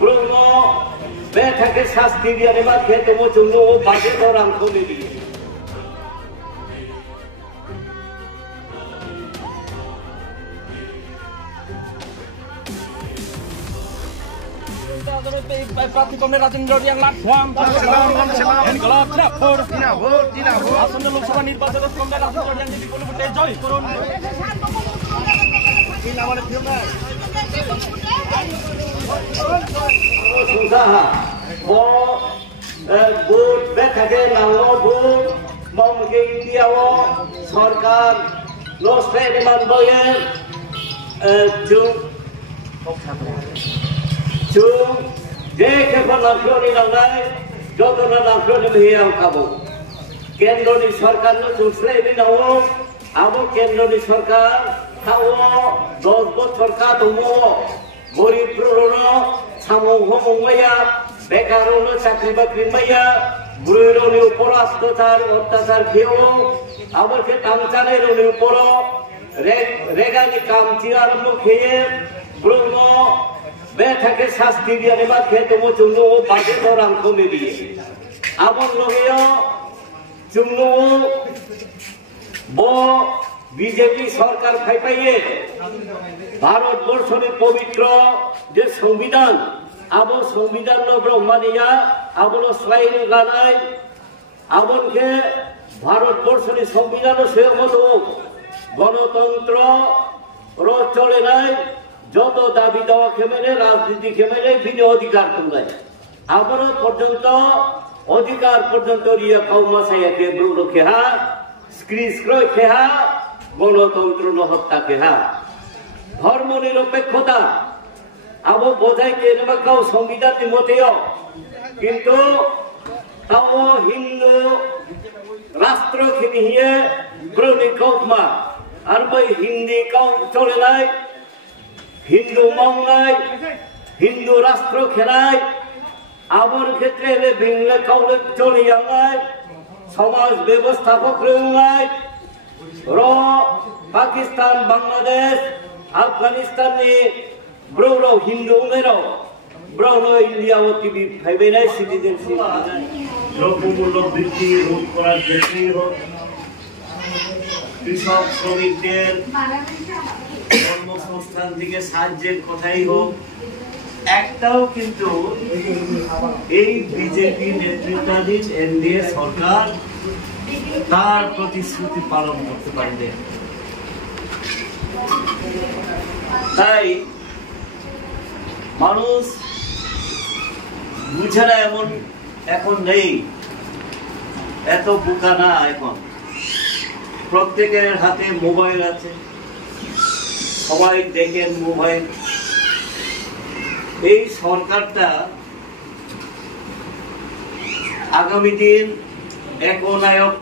ব্রহ্ম বেথাকে শাস্তি দিয়ে নেবা খেতে মচুন্ন ও বাজে ধরাম কমে দিয়ে লোকসভা নির্বাচনে জয় করুন। ভোট বেথাকে নাও ভোট মমকে ইন্ডিয়াও সরকার নষ্টের মানবয়ে chung যে খেপা নাফরনি নাংনাই যতনা নাফরনি হিয়াম খাবো কেন্দ্রনি সরকার নো চুসলেনি নাও আবো কেন্দ্রনি সরকার তাও 10 বছর কা দমো গরিব প্ররণ সামো হমমাইয়া বেকারন চাকরি বাকরি মাইয়া বুড়িরনি উপর অত্যাচার খেও আবরকে টাংচানের উপর রেগানি কামচি আরম্ভ খেয়ে ব্রহ্ম বেথাকে শাস্তি দিয়ে নেবা খেতে মচুন্ন ও বাজে ধরাম কমে দিয়ে আবর লগেয় চুন্ন বিজেপি সরকার খাইপাইয়ে ভারতবর্ষের পবিত্র যে সংবিধান আবো সংবিধান ব্রহ্মানিয়া আবল স্লাইন গানাই আবনকে ভারতবর্ষের সংবিধান সহমত গণতন্ত্র চলে নাই যত দাবি দেওয়া খেমেলে রাজনীতি খেমেলে বিনা অধিকার তোলাই আবার পর্যন্ত অধিকার পর্যন্ত রিয়া কাউমা সাইয়াকে ব্রুণ খেহা স্ক্রিস্ক্রয় খেহা গণতন্ত্র হত্যা খেহা ধর্ম নিরপেক্ষতা আবো বোঝাইতে নেবা কাউ সংবিধান মতেও কিন্তু তাও হিন্দু রাষ্ট্র খিনিয়ে ব্রণী কৌমা আর বই হিন্দি কাউ চলে নাই হিন্দু মামলায় হিন্দু রাষ্ট্র খেলায় আবর ক্ষেত্রে এলে ভিংলে কাউলে চলে যায় সমাজ ব্যবস্থাপক রয় পাকিস্তান বাংলাদেশ আফগানিস্তান ব্রৌর হিন্দু মেরো ব্রৌর ইন্ডিয়া ও টিভি ফাইভে নাই সিটিজেনশিপ দ্রব্যমূল্য বৃদ্ধি রোধ করার ক্ষেত্রেই হোক কৃষক শ্রমিকদের কর্মসংস্থান থেকে সাহায্যের কথাই হোক একটাও কিন্তু এই বিজেপি নেতৃত্বাধীন এনডিএ সরকার তার প্রতিশ্রুতি পালন করতে পারবে তাই মানুষ বুঝে না এমন এখন নেই এত বোকা না এখন প্রত্যেকের হাতে মোবাইল আছে সবাই দেখেন মোবাইল এই সরকারটা আগামী দিন একনায়ক